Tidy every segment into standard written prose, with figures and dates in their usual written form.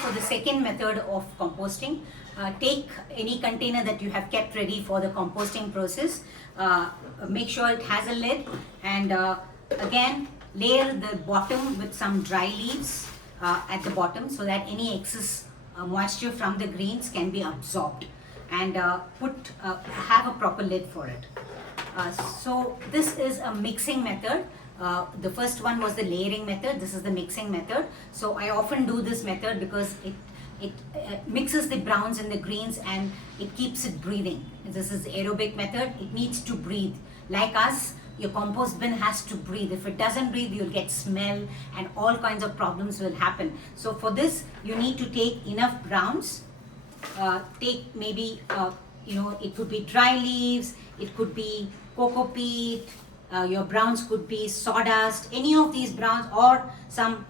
for the second method of composting. Take any container that you have kept ready for the composting process. Make sure it has a lid, and again layer the bottom with some dry leaves at the bottom so that any excess moisture from the greens can be absorbed, and have a proper lid for it. So this is a mixing method. The first one was the layering method. This is the mixing method. So I often do this method because it mixes the browns and the greens, and it keeps it breathing. This is the aerobic method. It needs to breathe. Like us, your compost bin has to breathe. If it doesn't breathe, you'll get smell and all kinds of problems will happen. So for this, you need to take enough browns. Take maybe, it could be dry leaves, it could be cocoa peat, your browns could be sawdust, any of these browns, or some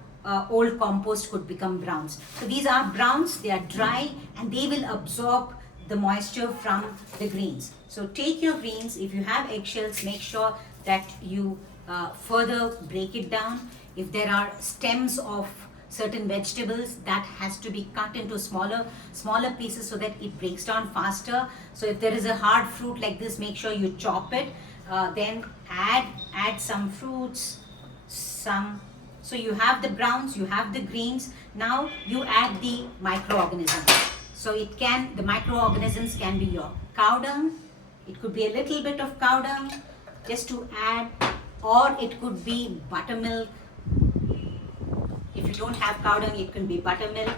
old compost could become browns. So these are browns, they are dry, and they will absorb the moisture from the greens. So take your greens. If you have eggshells, make sure that you further break it down. If there are stems of certain vegetables, that has to be cut into smaller pieces so that it breaks down faster. So if there is a hard fruit like this, make sure you chop it. Then add some fruits, so you have the browns, you have the greens. Now you add the microorganisms. So the microorganisms can be your cow dung. It could be a little bit of cow dung just to add, or it could be buttermilk. If you don't have cow dung, it can be buttermilk,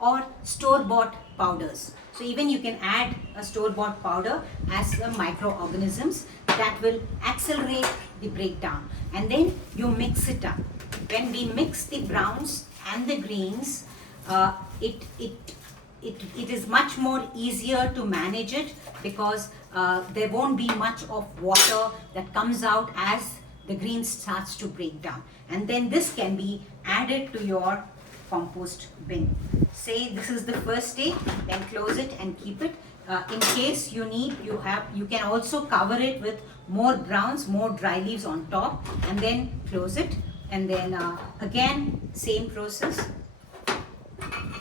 or store-bought powders. So even you can add a store-bought powder as the microorganisms that will accelerate the breakdown. And then you mix it up. When we mix the browns and the greens, it is much more easier to manage it, because there won't be much of water that comes out as the green starts to break down. And then this can be added to your compost bin. Say this is the first day, then close it and keep it. In case you need, you can also cover it with more browns, more dry leaves on top, and then close it. And then again, same process.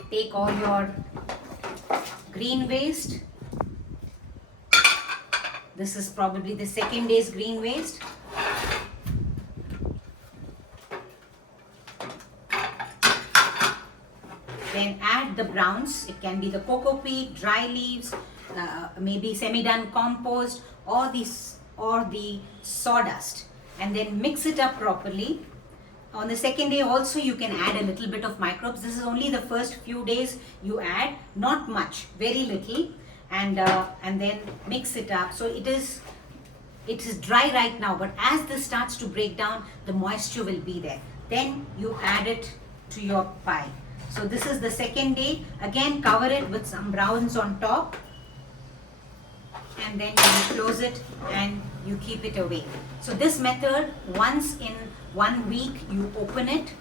Take all your green waste. This is probably the second day's green waste. Then add the browns. It can be the cocoa peat, dry leaves, maybe semi-done compost, or the sawdust, and then mix it up properly. On the second day also you can add a little bit of microbes. This is only the first few days you add, not much, very little, and then mix it up. So it is dry right now, but as this starts to break down, the moisture will be there. Then you add it to your pile. So this is the second day. Again, cover it with some browns on top, and then you close it and you keep it away. So this method, once in 1 week you open it,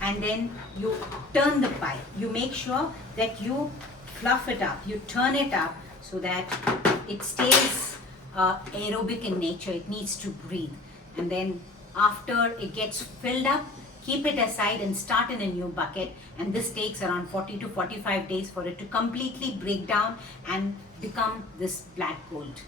and then you turn the pile. You make sure that you fluff it up, you turn it up so that it stays aerobic in nature. It needs to breathe. And then after it gets filled up, keep it aside and start in a new bucket. And this takes around 40 to 45 days for it to completely break down and become this black gold.